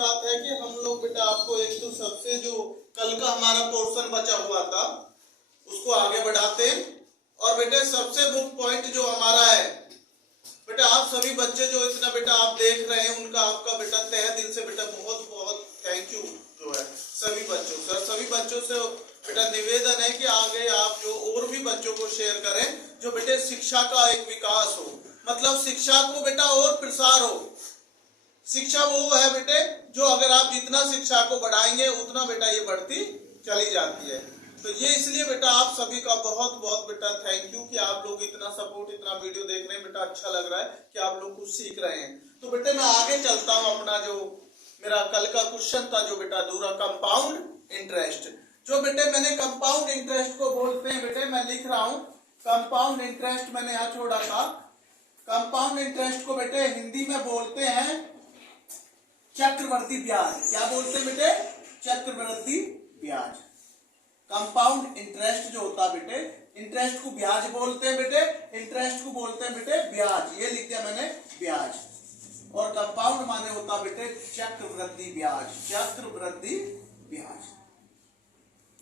बात है कि हम लोग बेटा आपको एक तो सबसे जो कल का हमारा पोर्शन बचा हुआ था उसको आगे बढ़ाते हैं। और बेटे सबसे मुख्य पॉइंट जो हमारा है बेटा, आप सभी बच्चे जो इतना बेटा आप देख रहे हैं उनका आपका बेटा तहे दिल से बेटा बहुत बहुत थैंक यू जो है सभी बच्चों से। सभी बच्चों से बेटा निवेदन है कि आगे आप जो और भी बच्चों को शेयर करें जो बेटे शिक्षा का एक विकास हो, मतलब शिक्षा को बेटा और प्रसार हो। शिक्षा वो है बेटे जो अगर आप जितना शिक्षा को बढ़ाएंगे उतना बेटा ये बढ़ती चली जाती है। तो ये इसलिए बेटा आप सभी का बहुत बहुत बेटा थैंक यू कि आप लोग इतना सपोर्ट, इतना वीडियो देख रहे हैं बेटा, अच्छा लग रहा है कि आप लोग कुछ सीख रहे हैं। तो बेटे मैं आगे चलता हूँ, अपना जो मेरा कल का क्वेश्चन था जो बेटा दूसरा कंपाउंड इंटरेस्ट, जो बेटे मैंने कंपाउंड इंटरेस्ट को बोलते हैं बेटे, मैं लिख रहा हूँ कंपाउंड इंटरेस्ट, मैंने यहाँ छोड़ा था। कंपाउंड इंटरेस्ट को बेटे हिंदी में बोलते हैं चक्रवर्ती ब्याज। क्या बोलते हैं बेटे? चक्रवर्ती ब्याज। कंपाउंड इंटरेस्ट जो होता है बेटे, इंटरेस्ट को ब्याज बोलते हैं बेटे, इंटरेस्ट को बोलते हैं बेटे ब्याज। ये लिख दिया मैंने ब्याज। और कंपाउंड माने होता बेटे चक्रवृद्धि ब्याज, चक्रवृद्धि ब्याज।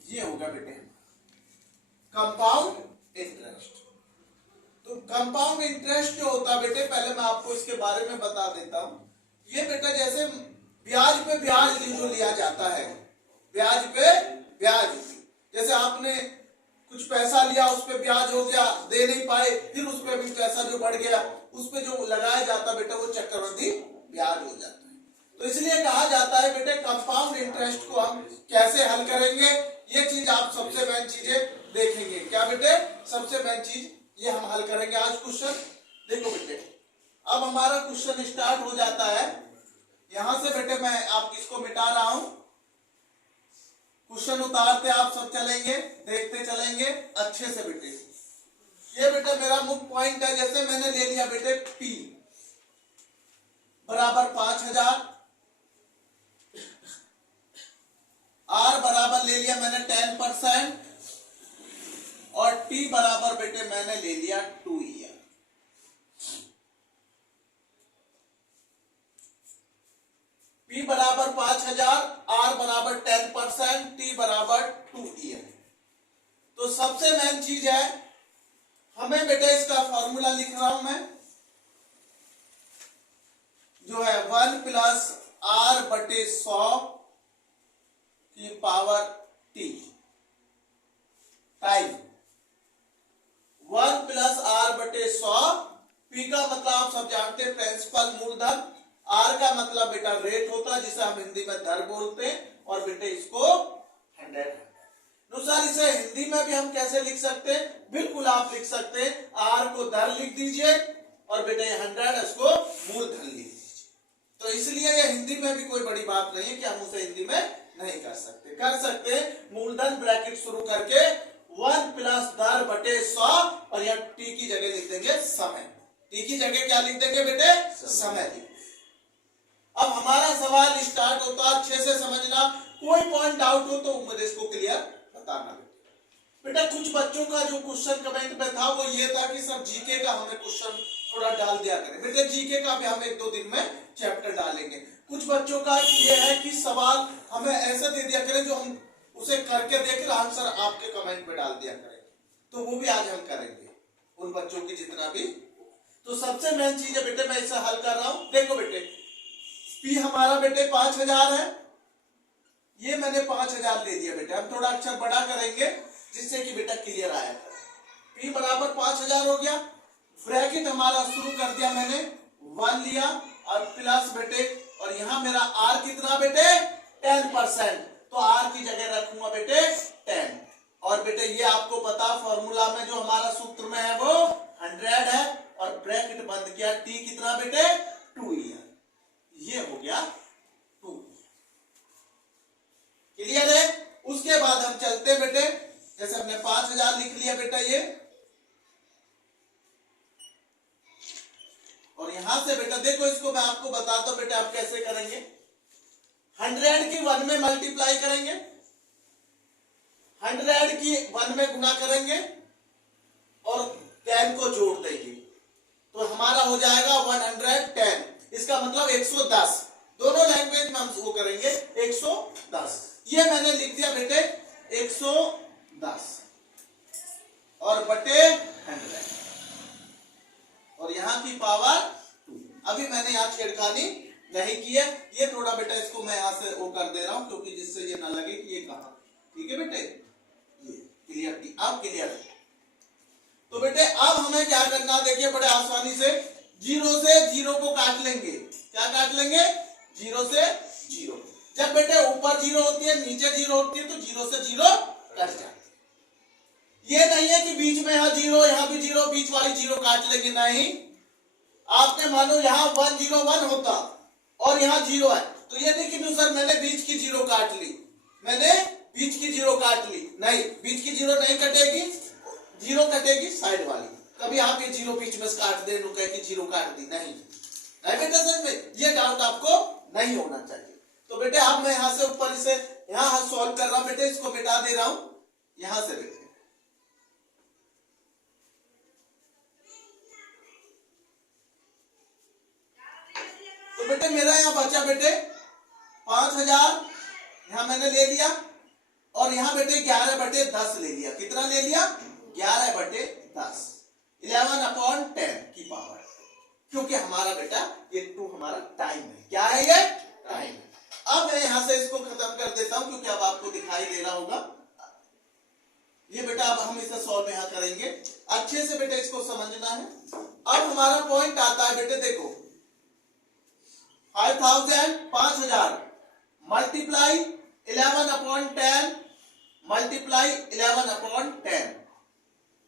ये होगा बेटे कंपाउंड इंटरेस्ट। तो कंपाउंड इंटरेस्ट जो होता है बेटे, पहले मैं आपको इसके बारे में बता देता हूं। ये बेटा जैसे ब्याज पे ब्याज जो लिया जाता है, ब्याज पे ब्याज, जैसे आपने कुछ पैसा लिया उस पे ब्याज हो गया, दे नहीं पाए, फिर उस पे भी पैसा जो बढ़ गया उस पे जो लगाया जाता बेटा वो चक्रवृद्धि ब्याज हो जाता है। तो इसलिए कहा जाता है बेटे कंपाउंड इंटरेस्ट को हम कैसे हल करेंगे, ये चीज आप सबसे मेन चीजें देखेंगे। क्या बेटे? सबसे मेन चीज ये हम हल करेंगे आज क्वेश्चन। देखो बेटे अब हमारा क्वेश्चन स्टार्ट हो जाता है। यहां से बेटे मैं आप इसको मिटा रहा हूं, क्वेश्चन उतारते आप सब चलेंगे, देखते चलेंगे अच्छे से बेटे। ये बेटे मेरा मुख्य पॉइंट है। जैसे मैंने ले लिया बेटे P बराबर 5000, R बराबर ले लिया मैंने 10% और T बराबर बेटे मैंने ले लिया 2 ईयर। P बराबर 5000, R बराबर 10%, T बराबर 2 ईयर। तो सबसे मेन चीज है हमें बेटे इसका फॉर्मूला लिख रहा हूं मैं, जो है 1 प्लस R बटे 100 की power T time 1 plus R बटे 100। P का मतलब आप सब जानते हैं प्रिंसिपल मूलधन, R का मतलब बेटा रेट होता है जिसे हम हिंदी में दर बोलते हैं, और बेटे इसको 100 अनुसार इसे हिंदी में भी हम कैसे लिख सकते हैं? बिल्कुल आप लिख सकते हैं R को दर लिख दीजिए और बेटे 100 इसको मूलधन लिख दीजिए। तो इसलिए ये हिंदी में भी कोई बड़ी बात नहीं है कि हम उसे हिंदी में नहीं कर सकते। कर सकते हैं मूलधन ब्रैकेट शुरू करके 1 प्लस दर बटे 100 और यहाँ T की जगह लिख देंगे समय। T की जगह क्या लिख देंगे बेटे? समय लिख। अब हमारा सवाल स्टार्ट होता, अच्छे से समझना, कोई पॉइंट डाउट हो तो मुझे इसको क्लियर बताना बेटा। कुछ बच्चों का जो क्वेश्चन कमेंट में था वो ये था कि सर जीके का हमें क्वेश्चन थोड़ा डाल दिया करें। बेटे जीके का भी हम 1-2 दिन में चैप्टर डालेंगे। कुछ बच्चों का ये है कि सवाल हमें ऐसे दे दिया करें जो हम उसे करके देख आंसर आपके कमेंट में डाल दिया करें, तो वो भी आज हम करेंगे उन बच्चों की जितना भी। तो सबसे मेन चीज है बेटे, मैं इसे हल कर रहा हूं। देखो बेटे P हमारा बेटे 5000 है, ये मैंने 5000 ले दिया बेटे। हम थोड़ा अक्षर बड़ा करेंगे जिससे कि बेटा क्लियर आया। P बराबर 5000 हो गया, ब्रैकेट हमारा शुरू कर दिया मैंने 1 लिया और प्लस बेटे, और यहां मेरा R कितना बेटे? 10%, तो R की जगह रखूंगा बेटे 10। और बेटे ये आपको पता फॉर्मूला में जो हमारा सूत्र में है वो 100 है, और ब्रैकेट बंद किया। T कितना बेटे? 2 ईयर। ये हो गया 2। क्लियर है? उसके बाद हम चलते बेटे, जैसे हमने 5000 लिख लिया बेटा ये, और यहां से बेटा देखो इसको मैं आपको बताता हूं बेटा आप कैसे करेंगे। 100 की 1 में मल्टीप्लाई करेंगे, 100 की 1 में गुना करेंगे और 10 को जोड़ देंगे, तो हमारा हो जाएगा 110। इसका मतलब 110। दोनों लैंग्वेज में हम वो करेंगे 110। ये मैंने लिख दिया बेटे 110 और बटे 100 और यहाँ की पावर 2। अभी मैंने यहाँ छेड़खानी नहीं की है। ये थोड़ा बेटा इसको मैं यहाँ से वो कर दे रहा हूं क्योंकि जिससे ये ना लगे कि ये कहा। ठीक है बेटे, ये क्लियर की अब क्लियर है। तो बेटे अब हमें क्या करना, देखिए बड़े आसानी से 0 से 0 को काट लेंगे। क्या काट लेंगे? 0 से 0। जब बेटे ऊपर 0 होती है नीचे 0 होती है तो 0 से 0 कट जाती है। ये नहीं है कि बीच में यहाँ 0 यहाँ भी 0 बीच वाली 0 काट लेंगे, नहीं। आपने मानो यहाँ 101 होता और यहाँ 0 है तो ये नहीं कि सर मैंने बीच की 0 काट ली, मैंने बीच की 0 काट ली, नहीं, बीच की 0 नहीं कटेगी, 0 कटेगी साइड वाली। कभी आप ये 0 बीच में काट दे कह कि 0 काट दी, नहीं बेटा सर में ये डाउट आपको नहीं होना चाहिए। तो बेटे अब मैं यहाँ से ऊपर से यहाँ सॉल्व कर रहा हूं बेटे, इसको मिटा दे रहा हूं यहां से बेटे। तो बेटे मेरा यहाँ बचा बेटे 5000, यहां मैंने ले लिया और यहाँ बेटे 11/10 ले लिया। कितना ले लिया? 11/10, 11/10 की पावर, क्योंकि हमारा बेटा ये 2 हमारा टाइम है। क्या है ये? टाइम है। अब मैं यहां से इसको खत्म कर देता हूं क्योंकि अब आपको दिखाई दे रहा होगा। ये बेटा अब हम इसे सॉल्व यहां करेंगे, अच्छे से बेटे इसको समझना है। अब हमारा पॉइंट आता है बेटे, देखो 5000 मल्टीप्लाई 11/10 मल्टीप्लाई 11/10,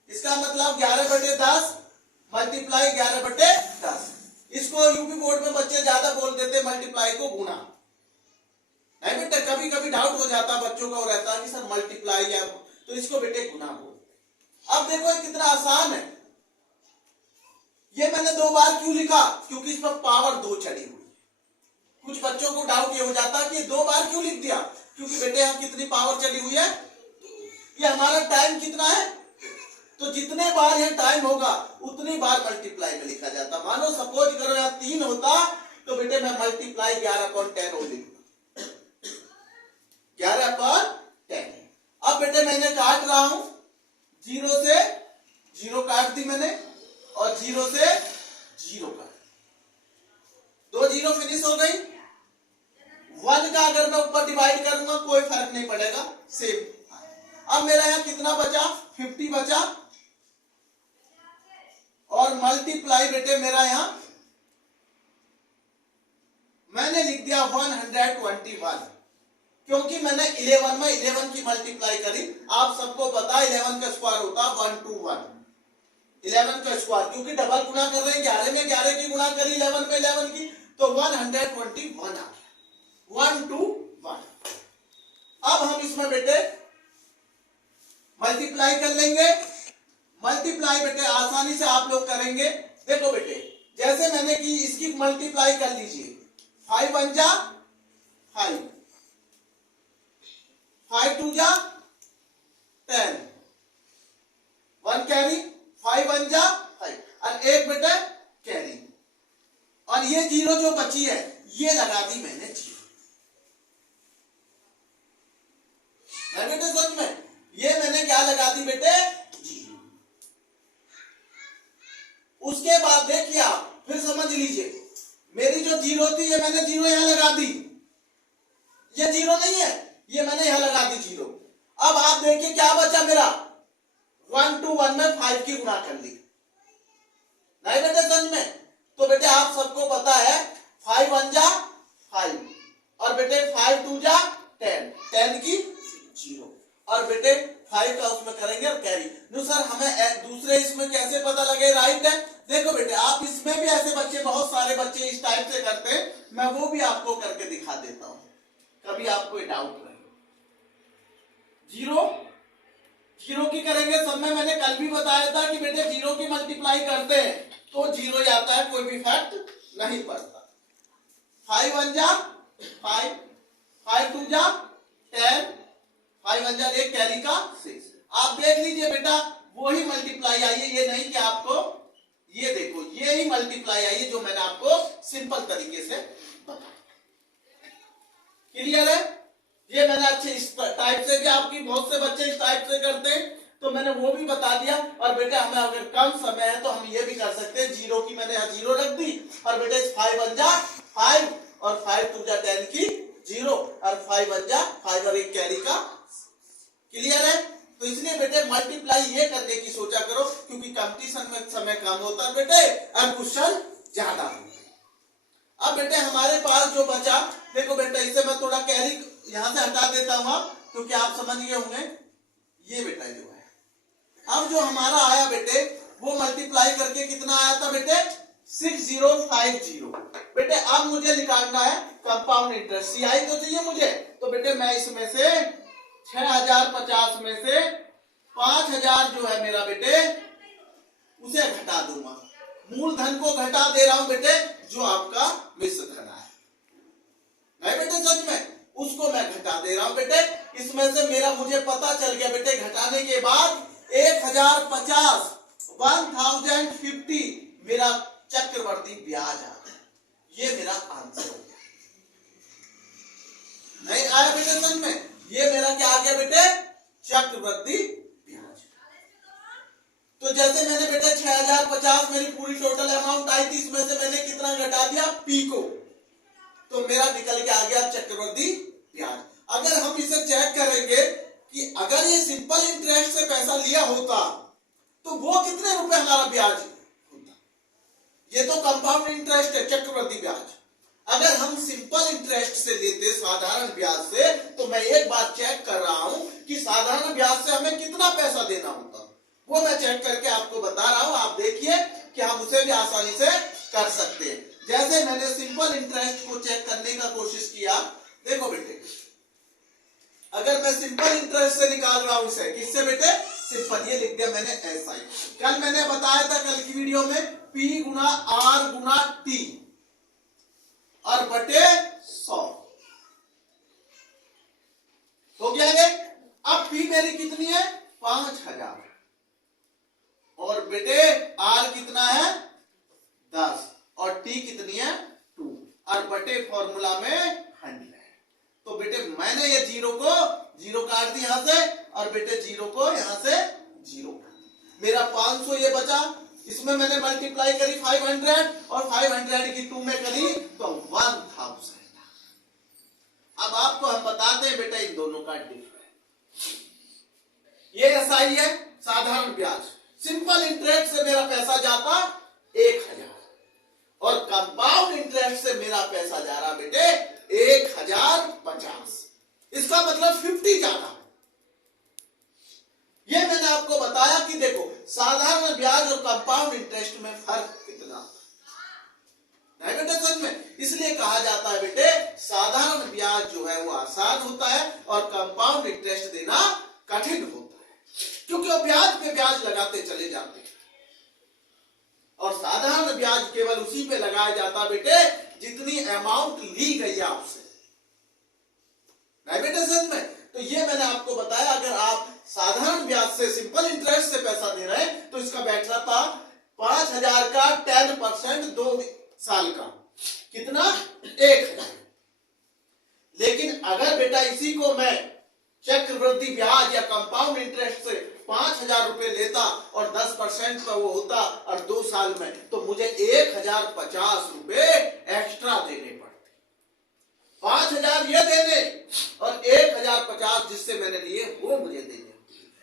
इसका मतलब 11/10 मल्टीप्लाई 11/10। इसको यूपी बोर्ड में बच्चे ज्यादा बोल देते मल्टीप्लाई को गुणा। नहीं बेटा, कभी कभी डाउट हो जाता है बच्चों का, और रहता है कि सर मल्टीप्लाई या, तो इसको बेटे गुणा बोलते। अब देखो ये कितना आसान है। ये मैंने 2 बार क्यों लिखा? क्योंकि इस पर पावर 2 चढ़ी हुई। कुछ बच्चों को डाउट ये हो जाता है कि 2 बार क्यों लिख दिया, क्योंकि बेटे यहाँ कितनी पावर चढ़ी हुई है, ये हमारा टाइम कितना है, तो जितने बार ये टाइम होगा उतनी बार मल्टीप्लाई में लिखा जाता। मानो सपोज करो यहाँ 3 होता तो बेटे मैं मल्टीप्लाई 11/10 हो लिखूंगा, 11/10। अब बेटे मैंने काट रहा हूं 0 से 0 काट दी मैंने और 0 से 0 काट, 2 0 फिनिश हो गई। 1 का अगर मैं ऊपर डिवाइड करूंगा कोई फर्क नहीं पड़ेगा, सेम। अब मेरा यहाँ कितना बचा? 50 बचा और मल्टीप्लाई बेटे मेरा यहां मैंने लिख दिया 121, क्योंकि मैंने 11 में 11 की मल्टीप्लाई करी। आप सबको पता 11 का स्क्वायर होता 121, 11 का स्क्वायर, क्योंकि डबल गुणा कर रहे हैं, 11 में 11 की गुणा करी 11 में 11 की, तो 121 आ गया, 121। अब हम इसमें बेटे मल्टीप्लाई कर लेंगे। मल्टीप्लाई बेटे आसानी से आप लोग करेंगे। देखो बेटे जैसे मैंने की इसकी मल्टीप्लाई कर लीजिए, 5 1 जा 5, 5 2 जा 10, 1 कैरी, 5 1 जा 5 और 1 बेटे कैरी, और ये 0 जो बची है ये लगा दी मैंने 0। बेटे सच में ये मैंने क्या लगा दी बेटे? 0। उसके बाद देखिए आप फिर समझ लीजिए, मेरी जो 0 थी ये मैंने 0 यहां लगा दी, ये 0 नहीं है, ये मैंने यहां लगा दी 0। अब आप देखिए क्या बचा मेरा, 1 2 1 में 5 की गुणा कर ली, नहीं बेटे सच में? तो बेटे आप सबको पता है 5 1 जा 5 और बेटे 5 2 जा 10, 10 की 0 और बेटे 5 का उसमें करेंगे और कैरी। नो सर हमें दूसरे इसमें कैसे पता लगे? राइट है। देखो बेटे आप इसमें भी ऐसे बच्चे, बहुत सारे बच्चे इस टाइप से करते हैं, मैं वो भी आपको करके दिखा देता हूं, कभी आपको डाउट रहे। 0 की करेंगे सब में, मैंने कल भी बताया था कि बेटे 0 की मल्टीप्लाई करते हैं तो 0 जाता है, कोई भी फैक्ट नहीं पड़ता। 5 1 जा 5, 5 2 जा 10, 5 1 जा 1 कैरी का 6। आप देख लीजिए बेटा वही मल्टीप्लाई आई है, ये नहीं कि आपको, ये देखो ये ही मल्टीप्लाई आई है जो मैंने आपको सिंपल तरीके से बताया। क्लियर है? ये मैंने अच्छे इस टाइप से भी, आपकी बहुत से बच्चे इस टाइप से करते हैं, तो मैंने वो भी बता दिया। और बेटे हमें अगर कम समय है तो हम ये भी कर सकते हैं, जीरो की मैंने यहाँ जीरो रख दी, और बेटे 5 बन जा 5, और 5 टू जा 10 की जीरो, और 5 बन जा 5 और एक कैरी का। क्लियर है? तो इसलिए बेटे मल्टीप्लाई ये करने की सोचा करो, क्योंकि कंपटीशन में समय कम होता है बेटे और क्वेश्चन ज्यादा होता है। अब बेटे हमारे पास जो बचा, देखो बेटा इसे मैं थोड़ा कैरी यहां से हटा देता हूं, क्योंकि आप समझ गए होंगे। ये बेटा जो है, अब जो हमारा आया बेटे वो मल्टीप्लाई करके कितना आया था बेटे 6050। बेटे अब मुझे निकालना है कंपाउंड इंटरेस्ट, सीआई तो चाहिए मुझे। तो बेटे मैं इसमें से 6050 में से 5000 जो है मेरा बेटे उसे घटा दूंगा। मूलधन को घटा दे रहा हूं बेटे, जो आपका मिश्र धन है नहीं बेटे, सच में उसको मैं घटा दे रहा हूं बेटे। इसमें से मेरा मुझे पता चल गया बेटे, घटाने के बाद 1050 1050 मेरा चक्रवर्ती ब्याज आ गया। ये मेरा आंसर हो गया। नहीं आया बेटे समझ में? ये मेरा क्या आ गया बेटे, चक्रवर्ती ब्याज। तो जैसे मैंने बेटे 6050 मेरी पूरी टोटल अमाउंट आई थी, इसमें से मैंने कितना घटा दिया, पी को, तो मेरा निकल के आ गया चक्रवर्ती ब्याज। अगर हम इसे चेक करेंगे कि अगर ये सिंपल इंटरेस्ट से पैसा लिया होता तो वो कितने रुपए हमारा ब्याज होता। ये तो कंपाउंड इंटरेस्ट है, चक्रवर्ती ब्याज। अगर हम सिंपल इंटरेस्ट से लेते, साधारण ब्याज से, तो मैं एक बार चेक कर रहा हूं कि साधारण ब्याज से हमें कितना पैसा देना होता, वो मैं चेक करके आपको बता रहा हूं। आप देखिए कि हम उसे भी आसानी से कर सकते हैं। जैसे मैंने सिंपल इंटरेस्ट को चेक करने का कोशिश किया, देखो बेटे अगर मैं सिंपल इंटरेस्ट से निकाल रहा हूं इसे, किससे बेटे, सिंपल, ये लिख दिया मैंने ऐसा ही। कल मैंने बताया था कल की वीडियो में, P गुना R गुना T और बटे 100 हो गया ये। अब P मेरी कितनी है 5000, और बेटे R कितना है 10, और T कितनी है 2, और बटे फॉर्मूला में 100। तो बेटे मैंने ये जीरो को जीरो काट दी यहां से, और बेटे जीरो को यहां से जीरो, मेरा 500 ये बचा। इसमें मैंने मल्टीप्लाई करी 500, और 500 की 2 में करी तो 1000। अब आपको हम बताते हैं बेटा इन दोनों का डिफरेंस। ये एसआई है, साधारण ब्याज। सिंपल इंटरेस्ट से मेरा पैसा जाता 1000, और कंपाउंड इंटरेस्ट से मेरा पैसा जा रहा बेटे 1050। इसका मतलब 50 ज्यादा। ये मैंने आपको बताया कि देखो साधारण ब्याज और कंपाउंड इंटरेस्ट में फर्क कितना नहीं बेटे समझ में। इसलिए कहा जाता है बेटे साधारण ब्याज जो है वो आसान होता है, और कंपाउंड इंटरेस्ट देना कठिन होता है, क्योंकि वो ब्याज पे ब्याज लगाते चले जाते हैं। और साधारण ब्याज केवल उसी पे लगाया जाता बेटे जितनी अमाउंट ली गई है आपसे, नहीं बेटे समझ में। तो ये मैंने आपको बताया, अगर आप साधारण ब्याज से सिंपल इंटरेस्ट से पैसा दे रहे हैं तो इसका बैठ रहा था 5000 का 10% 2 साल का, कितना 1000। लेकिन अगर बेटा इसी को मैं चक्रवृद्धि ब्याज या कंपाउंड इंटरेस्ट से 5000 रुपए लेता और 10% का वो होता और 2 साल में, तो मुझे 1050 रुपए एक्स्ट्रा देने पड़ते। 5000 ये देने और 1050 जिससे मैंने लिए वो मुझे देने।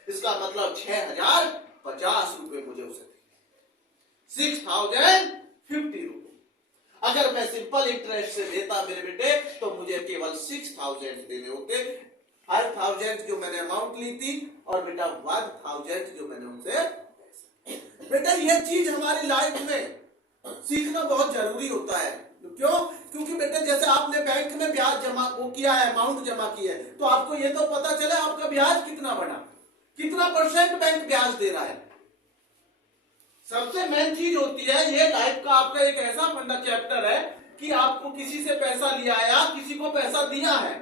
इसका मतलब 6050 रुपए मुझे उसे देने, 6050 रुपए। अगर मैं सिंपल इंटरेस्ट से देता मेरे बेटे तो मुझे केवल 6000 देने होते, 5000 जो मैंने अमाउंट ली थी, और बेटा 1000 जो मैंने उनसे। बेटा ये चीज हमारी लाइफ में सीखना बहुत जरूरी होता है। क्यों? क्योंकि बेटा जैसे आपने बैंक में ब्याज जमा वो किया है, अमाउंट जमा की है, तो आपको ये तो पता चले आपका ब्याज कितना बढ़ा, कितना % बैंक ब्याज दे रहा है। सबसे मेन चीज होती है ये लाइफ का आपका एक ऐसा फंडा चैप्टर है कि आपको किसी से पैसा लिया है या किसी को पैसा दिया है,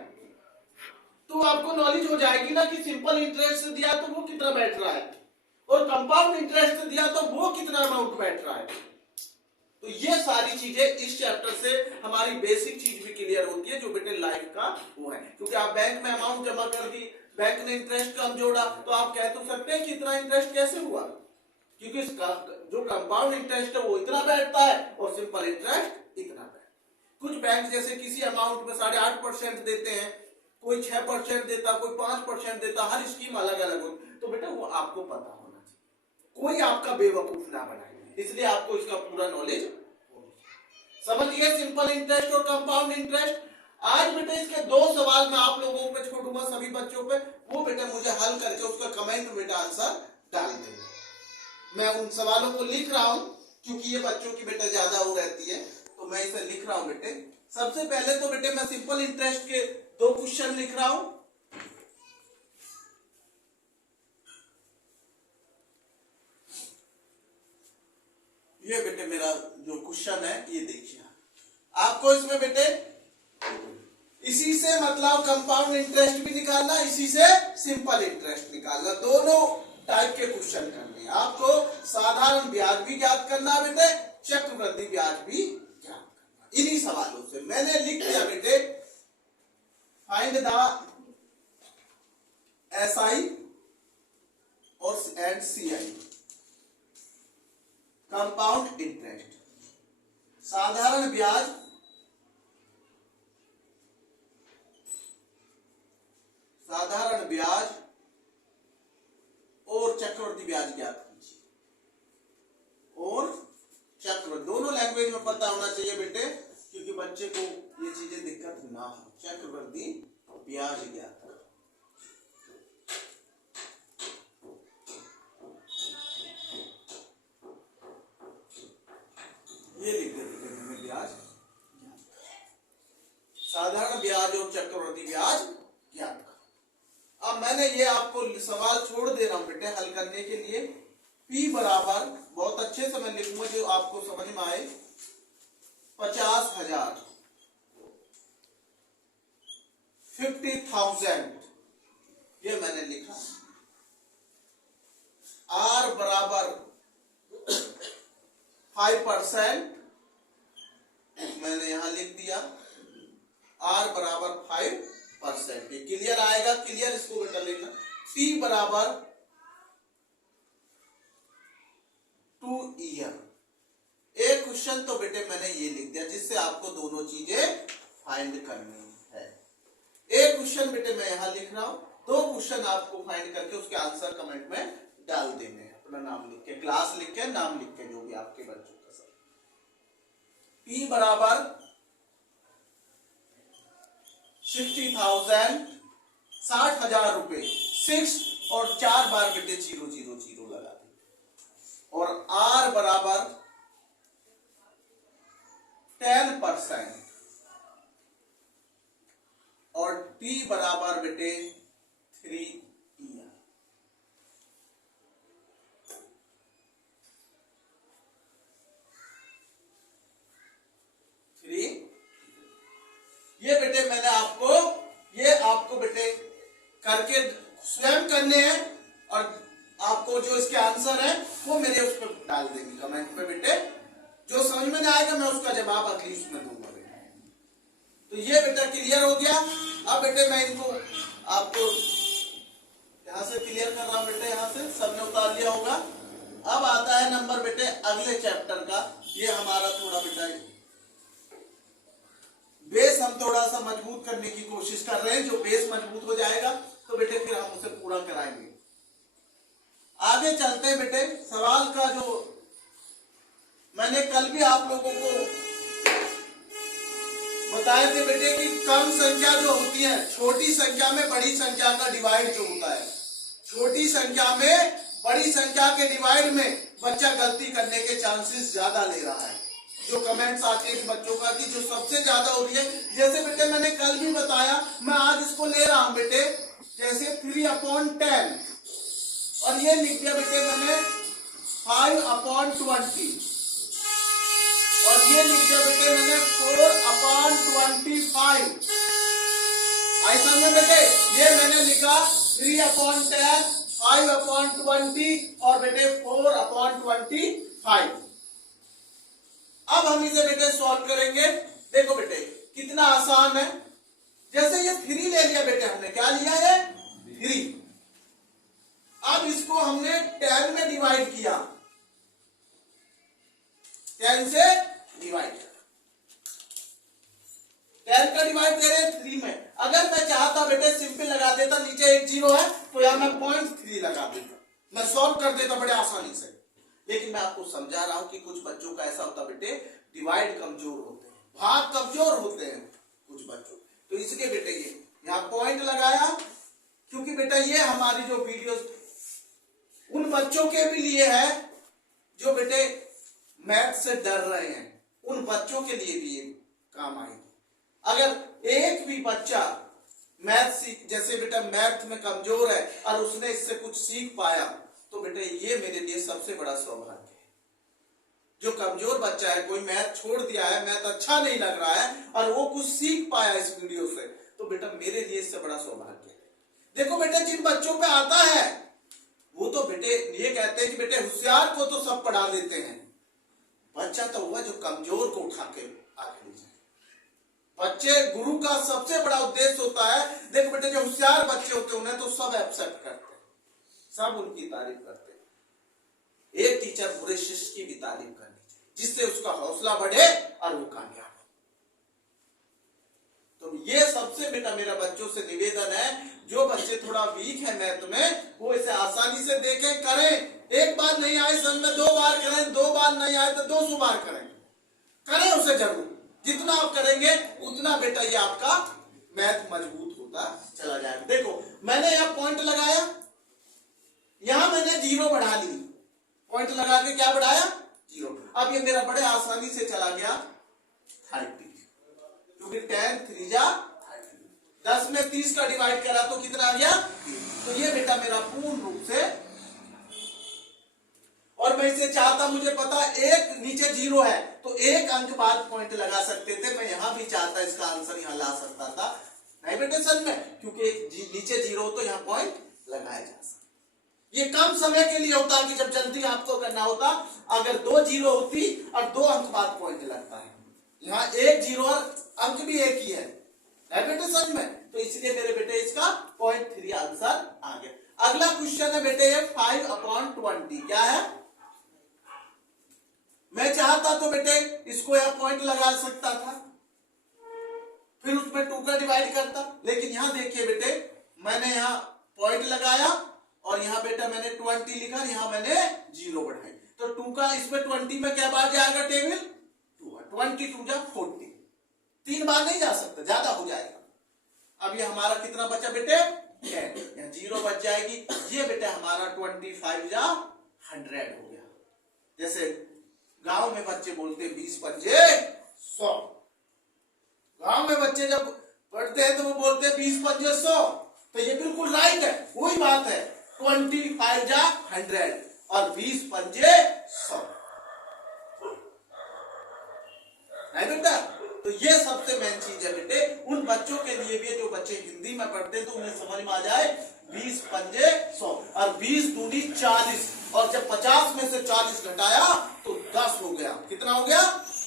तो आपको नॉलेज हो जाएगी ना कि सिंपल इंटरेस्ट से दिया तो वो कितना बैठ रहा है, और कंपाउंड इंटरेस्ट से दिया तो वो कितना अमाउंट बैठ रहा है। तो ये सारी चीजें इस चैप्टर से हमारी बेसिक चीज भी क्लियर होती है, जो बेटे लाइफ का उसके आप बैंक में अमाउंट जमा कर दी, बैंक ने इंटरेस्ट कम जोड़ा, तो आप कह तो सकते हैं कि इतना इंटरेस्ट कैसे हुआ, क्योंकि इसका जो कंपाउंड इंटरेस्ट है वो इतना बैठता है और सिंपल इंटरेस्ट इतना बैठता है। कुछ बैंक जैसे किसी अमाउंट में 8.5% देते हैं, कोई 6% देता, कोई 5% देता, हर स्कीम अलग अलग होती, तो बेटा वो आपको पता होना चाहिए, कोई आपका बेवकूफ ना बनाए, इसलिए आपको इसका पूरा नॉलेज समझिए। सिंपल इंटरेस्ट और कंपाउंड इंटरेस्ट। आज बेटा इसके 2 सवाल मैं आप लोगों पे छोड़ूंगा, सभी बच्चों पे, वो बेटा मुझे हल करके उसका कमेंट में बेटा आंसर डाल देंगे। मैं उन सवालों को लिख रहा हूं क्योंकि ये बच्चों की बेटा ज्यादा हो रहती है, तो मैं इसे लिख रहा हूं बेटे। सबसे पहले तो बेटे मैं सिंपल इंटरेस्ट के 2 क्वेश्चन लिख रहा हूं। ये बेटे मेरा जो क्वेश्चन है ये देखिए, आपको इसमें बेटे इसी से मतलब कंपाउंड इंटरेस्ट भी निकालना, इसी से सिंपल इंटरेस्ट निकालना, दोनों टाइप के क्वेश्चन करने हैं आपको। साधारण ब्याज भी ज्ञात करना बेटे, चक्रवृद्धि ब्याज भी ज्ञात करना। इन्हीं सवालों से मैंने लिख दिया बेटे, फाइंड द SI और एंड CI कंपाउंड इंटरेस्ट। साधारण ब्याज और चक्रवृद्धि ब्याज ज्ञात कीजिए। और चक्र दोनों लैंग्वेज में पता होना चाहिए बेटे, क्योंकि बच्चे को ये चीजें दिक्कत ना हो। चक्रवृद्धि ब्याज ज्ञात करो। ये लिख देते हैं ब्याज, साधारण ब्याज और चक्रवृद्धि ब्याज ज्ञात करो। अब मैंने ये आपको सवाल छोड़ दे रहा हूं बेटे हल करने के लिए। P बराबर, बहुत अच्छे से मैं लिखूंगा जो आपको समझ में आए, 50,000, 50,000, ये मैंने लिखा। R बराबर 5%, मैंने यहां लिख दिया। R बराबर 5%, ये क्लियर आएगा, क्लियर इसको बेटा लेना। T बराबर 2 ईयर। एक क्वेश्चन तो बेटे मैंने ये लिख दिया जिससे आपको दोनों चीजें फाइंड करनी है। एक क्वेश्चन बेटे मैं यहां लिख रहा हूं, 2 क्वेश्चन आपको फाइंड करके उसके आंसर कमेंट में डाल देने हैं, अपना नाम लिख के, क्लास लिख के, नाम लिख के, जो भी आपके बच्चों का सब। P बराबर 60,000, 60,000 रुपए, 6 और 4 बार बेटे 0 0 0 लगा दी। और R बराबर 10% और T बराबर बेटे 3 ईयर। ये बेटे मैंने आपको बेटे करके स्वयं करने हैं, और आपको जो इसके आंसर है वो मेरे उस पर डाल देंगे कमेंट पे बेटे। जो समझ में नहीं आएगा मैं उसका जवाब अगली उसमें दूंगा बेटा। तो ये बेटा क्लियर हो गया। अब बेटे मैं इनको आपको यहां से क्लियर कर रहा हूं बेटे, यहां से सबने उतार लिया होगा। अब आता है नंबर बेटे अगले चैप्टर का। ये हमारा थोड़ा बेटा बेस हम थोड़ा सा मजबूत करने की कोशिश कर रहे हैं। जो बेस मजबूत हो जाएगा तो बेटे फिर हम उसे पूरा कराएंगे। आगे चलते हैं बेटे। सवाल का जो मैंने कल भी आप लोगों को बताए थे बेटे कि कम संख्या जो होती है, छोटी संख्या में बड़ी संख्या का डिवाइड जो होता है, छोटी संख्या में बड़ी संख्या के डिवाइड में बच्चा गलती करने के चांसेस ज्यादा ले रहा है। जो कमेंट्स आते हैं बच्चों का कि जो सबसे ज्यादा हो रही है, जैसे बेटे मैंने कल भी बताया, मैं आज इसको ले रहा हूं बेटे, जैसे 3/10 और ये लिख दिया बेटे मैंने 5/20 और ये लिख दिया बेटे मैंने 4/25। ऐसा में बेटे ये मैंने लिखा 3/10, 5/20 और बेटे 4/25। अब हम इसे बेटे सॉल्व करेंगे। देखो बेटे कितना आसान है। जैसे ये 3 ले ले लिया बेटे हमने, क्या लिया है 3। अब इसको हमने 10 में डिवाइड किया, 10 से डिवाइड, 10 का डिवाइड दे रहे 3 में। अगर मैं चाहता बेटे सिंपल लगा देता, नीचे एक 0 है तो यहां मैं 0.3 लगा देता, मैं सॉल्व कर देता बड़े आसानी से। लेकिन मैं आपको समझा रहा हूं कि कुछ बच्चों का ऐसा होता बेटे, डिवाइड कमजोर होते हैं, भाग कमजोर होते हैं कुछ बच्चों, तो इसलिए बेटे ये यहां पॉइंट लगाया, क्योंकि बेटा ये हमारी जो वीडियो उन बच्चों के भी लिए है जो बेटे मैथ से डर रहे हैं, उन बच्चों के लिए भी ये काम आएगी। अगर एक भी बच्चा मैथ सीख, जैसे बेटा मैथ में कमजोर है और उसने इससे कुछ सीख पाया, तो बेटे ये मेरे लिए सबसे बड़ा सौभाग्य है। जो कमजोर बच्चा है, कोई मैथ छोड़ दिया है, मैथ अच्छा नहीं लग रहा है और वो कुछ सीख पाया इस वीडियो से, तो बेटा मेरे लिए इससे बड़ा सौभाग्य है। देखो बेटे जिन बच्चों पे आता है वो तो बेटे ये कहते हैं कि बेटे होशियार को तो सब पढ़ा देते हैं, बच्चा तो हुआ जो कमजोर को उठा के आगे ले जाए। बच्चे, गुरु का सबसे बड़ा उद्देश्य होता है, देखो बेटे जो होशियार बच्चे होते हैं उन्हें तो सब एक्सेप्ट करते हैं, सब उनकी तारीफ करते हैं। एक टीचर बुरे शिष्य की भी तारीफ करनी चाहिए, जिससे उसका हौसला बढ़े और वो कामयाब हो। तो ये सबसे बेटा मेरा बच्चों से निवेदन है, जो बच्चे थोड़ा वीक है मैथ में, वो इसे आसानी से देखें, करें। एक बार नहीं आए समझ में 2 बार करें, 2 बार नहीं आए तो 200 बार करें उसे जरूर। जितना आप करेंगे उतना बेटा ये आपका मैथ मजबूत होता चला जाएगा। देखो मैंने यहां पॉइंट लगाया, यहां मैंने 0 बढ़ा ली, पॉइंट लगा के क्या बढ़ाया 0। अब ये मेरा बड़े आसानी से चला गया 30, क्योंकि 10 3 जा 10 में 30 का डिवाइड करा तो कितना आ गया। तो ये बेटा मेरा पूर्ण रूप से, और मैं इसे चाहता, मुझे पता एक नीचे 0 है तो एक अंक बाद पॉइंट लगा सकते थे, मैं यहां भी चाहता इसका आंसर यहां ला सकता था, नहीं बेटे सच में, क्योंकि नीचे 0 हो तो यहां पॉइंट लगाया जा सकता। ये कम समय के लिए होता है कि जब जल्दी आपको करना होता, अगर 2 0 होती और 2 अंक बाद पॉइंट लगता है, यहां एक 0 और अंक भी एक ही है बेटे सच में, तो इसलिए मेरे बेटे इसका 0.3 आंसर आ गया। अगला क्वेश्चन है बेटे ये 5/20 क्या है। मैं चाहता तो बेटे इसको यहां पॉइंट लगा सकता था, फिर उसमें 2 का डिवाइड करता, लेकिन यहां देखिए बेटे मैंने यहां पॉइंट लगाया और यहां बेटा मैंने 20 लिखा, यहां मैंने 0 बढ़ाई, तो 2 का इसमें 20 में क्या बार जाएगा टेबल 2, 22 जा 40, 3 बार नहीं जा सकता, ज्यादा हो जाएगा। अब ये हमारा कितना बचा बेटे 10, यहां 0 बच जाएगी, ये बेटे हमारा 25 जा 100 हो गया। जैसे गांव में बच्चे बोलते 20 पंजे 100, गांव में बच्चे जब पढ़ते हैं तो वो बोलते 20 पंजे 100, तो ये बिल्कुल राइट है, वही बात है, 25 जा 100 और 20 पंजे 100, नहीं बेटा। तो ये सबसे मेन चीज है बेटे, उन बच्चों के लिए भी जो बच्चे हिंदी में पढ़ते हैं तो उन्हें समझ में आ जाए 20 पंजे 100 और 20 दूनी 40, और जब 50 में से 40 घटाया तो 10 हो गया, कितना हो गया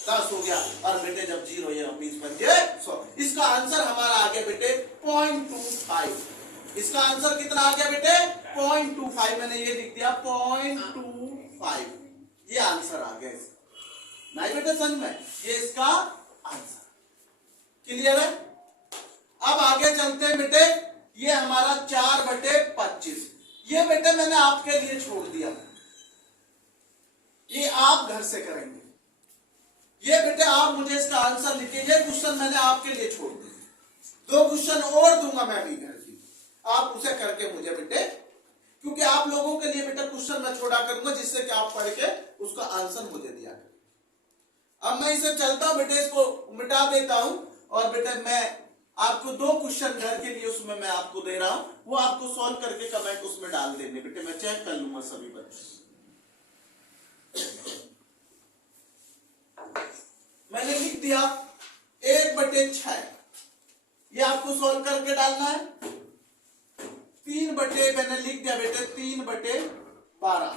10 हो गया, और बेटे जब 0 ये 20 पंजे 100, इसका आंसर हमारा आ गया बेटे 0.25, इसका आंसर कितना आ गया बेटे 0.25, मैंने ये लिख दिया 0.25, ये आंसर आ गया इसका, नहीं बेटे समझ में, ये इसका आंसर क्लियर है। अब आगे चलते हैं बेटे, ये हमारा 4/25, ये बेटे मैंने आपके लिए छोड़ दिया, ये आप घर से करेंगे, ये बेटे आप मुझे इसका आंसर लिखिए, ये क्वेश्चन मैंने आपके लिए छोड़ दिया, 2 क्वेश्चन और दूंगा मैं भी घर की, आप उसे करके मुझे बेटे, क्योंकि आप लोगों के लिए बेटा क्वेश्चन मैं छोड़ा करूंगा जिससे कि आप पढ़ के उसका आंसर मुझे दिया करें। अब मैं इसे चलता बेटे, इसको मिटा देता हूं, और बेटे मैं आपको 2 क्वेश्चन घर के लिए उसमें मैं आपको दे रहा हूं, वो आपको सॉल्व करके कमेंट उसमें डाल देंगे बेटे, मैं चेक कर लूंगा सभी बच्चे। मैंने लिख दिया 1/6, ये आपको सॉल्व करके डालना है। 3 मैंने लिख दिया बेटे 3/12,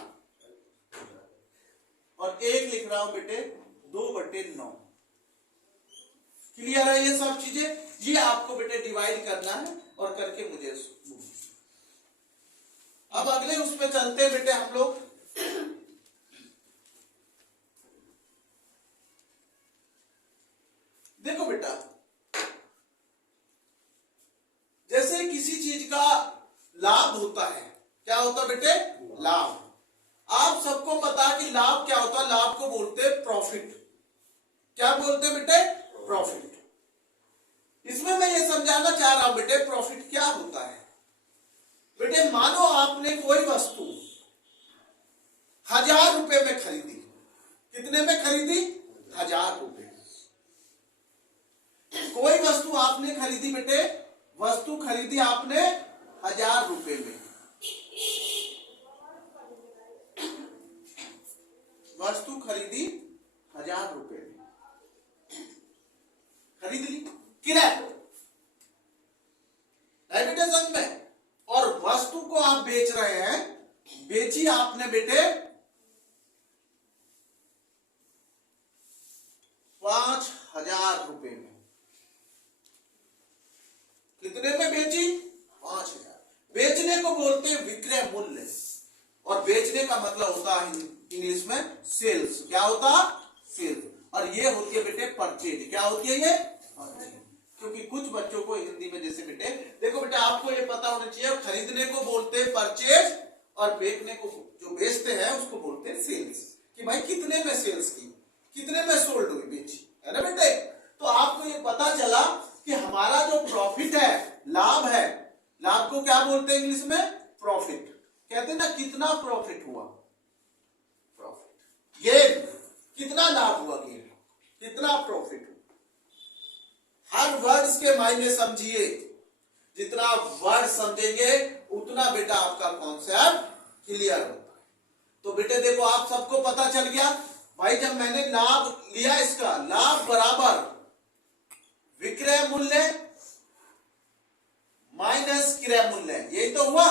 और 1 लिख रहा हूं बेटे 2/9, क्लियर है ये सब चीजें? ये आपको बेटे डिवाइड करना है और करके मुझे अब अगले उस पे चलते हैं बेटे हम लोग। देखो बेटा, जैसे किसी चीज का लाभ होता है, क्या होता है बेटे? लाभ। आप सबको पता है कि लाभ क्या होता है? लाभ को बोलते हैं प्रॉफिट। क्या बोलते हैं बेटे? प्रॉफिट। इसमें मैं ये समझाना चाह रहा हूं बेटे, प्रॉफिट क्या होता है। बेटे मानो आपने कोई वस्तु 1000 रुपए में खरीदी। कितने में खरीदी? 1000 रुपए। कोई वस्तु आपने खरीदी बेटे, वस्तु खरीदी आपने 1000 रुपए में। वस्तु खरीदी 1000 रुपए में, खरीद ली किराए बेटे संग में। और वस्तु को आप बेच रहे हैं, बेची आपने बेटे 5000 रुपए में। कितने में बेची? 5000। बेचने को बोलते हैं विक्रय मूल्य, और बेचने का मतलब होता है इंग्लिश में सेल्स। क्या होता? सेल्स। और ये होती है बेटे परचेज। क्या होती है ये? क्योंकि कुछ बच्चों को हिंदी में जैसे बेटे, देखो बेटे आपको ये पता होना चाहिए, खरीदने को बोलते हैं परचेज और बेचने को, जो बेचते हैं उसको बोलते हैं सेल्स। कि भाई कितने में सेल्स की, कितने में सोल्ड हुई, बेची, है ना बेटे? तो आपको ये पता चला कि हमारा जो प्रॉफिट है, लाभ है, लाभ को क्या बोलते हैं इंग्लिश में? प्रॉफिट। कहते हैं ना कितना प्रॉफिट हुआ, प्रॉफिट। गेन, कितना लाभ हुआ, गेन, कितना प्रॉफिट हुआ। हर वर्ड्स के मायने समझिए, जितना वर्ड समझेंगे उतना बेटा आपका कॉन्सेप्ट क्लियर होता है। तो बेटे देखो आप सबको पता चल गया भाई, जब मैंने लाभ लिया, इसका लाभ बराबर विक्रय मूल्य माइनस क्रय मूल्य, यही तो हुआ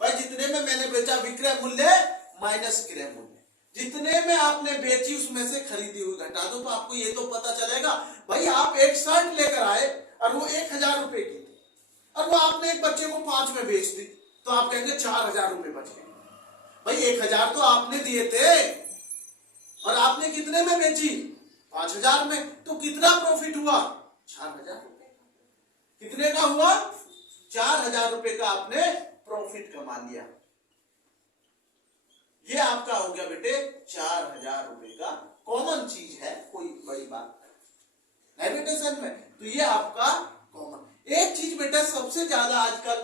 भाई। जितने में मैंने बेचा विक्रय मूल्य माइनस क्रय मूल्य, जितने में आपने बेची उसमें से खरीदी हुई घटा दो, तो आपको ये तो पता चलेगा भाई। आप एक शर्ट लेकर आए और वो 1000 रुपए की थी, और वो आपने एक बच्चे को 5 में बेच दी, तो आप कहेंगे 4000 रुपए बच गए। भाई 1000 तो आपने दिए थे और आपने कितने में बेची? 5000 में। तो कितना प्रॉफिट हुआ? 4000 रुपए। कितने का हुआ? 4000 रुपए का आपने प्रॉफिट कमा लिया। ये आपका हो गया बेटे 4000 रुपए का। कॉमन चीज है, कोई बड़ी बात नहीं बेटे सर में। तो ये आपका कॉमन। एक चीज बेटा सबसे ज्यादा आजकल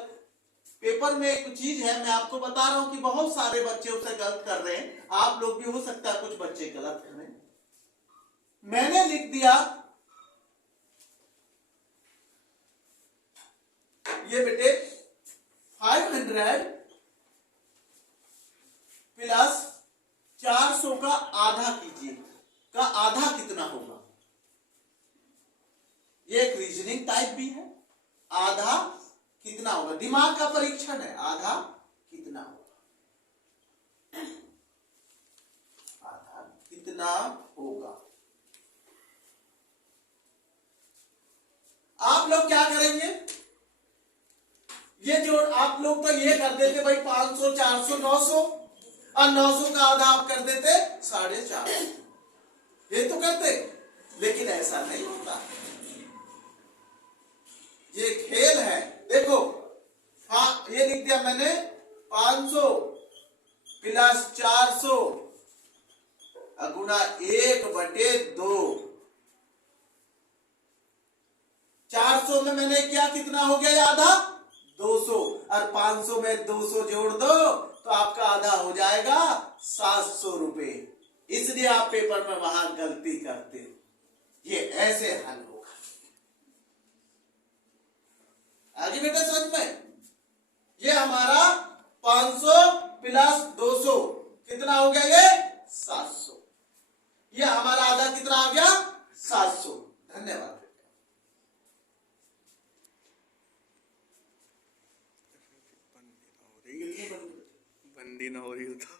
पेपर में एक चीज है, मैं आपको बता रहा हूं कि बहुत सारे बच्चे उसे गलत कर रहे हैं। आप लोग भी हो सकता है कुछ बच्चे गलत कर रहे हैं। मैंने लिख दिया ये बेटे 500 प्लस 400 का आधा कीजिए, का आधा कितना होगा? ये एक रीजनिंग टाइप भी है। आधा कितना होगा? दिमाग का परीक्षण है। आधा कितना होगा? आधा कितना होगा? आप लोग क्या करेंगे? ये जो आप लोग तो ये कर देते भाई 500, 400, 900, और 900 का आधा आप कर देते 450। ये तो करते, लेकिन ऐसा नहीं होता। ये खेल है। देखो हाँ, ये लिख दिया मैंने 500 प्लस 400 गुना 1/2। 400 में मैंने क्या, कितना हो गया आधा? 200। और 500 में 200 जोड़ दो तो आपका आधा हो जाएगा 700 रुपए। इसलिए आप पेपर में वहां गलती करते हो। ये ऐसे हल होगा। आगे बेटा समझ में? ये हमारा 500 प्लस 200 कितना हो गया? ये 700। ये हमारा आधा कितना आ गया? 700। धन्यवाद। बंदी ना हो रही था।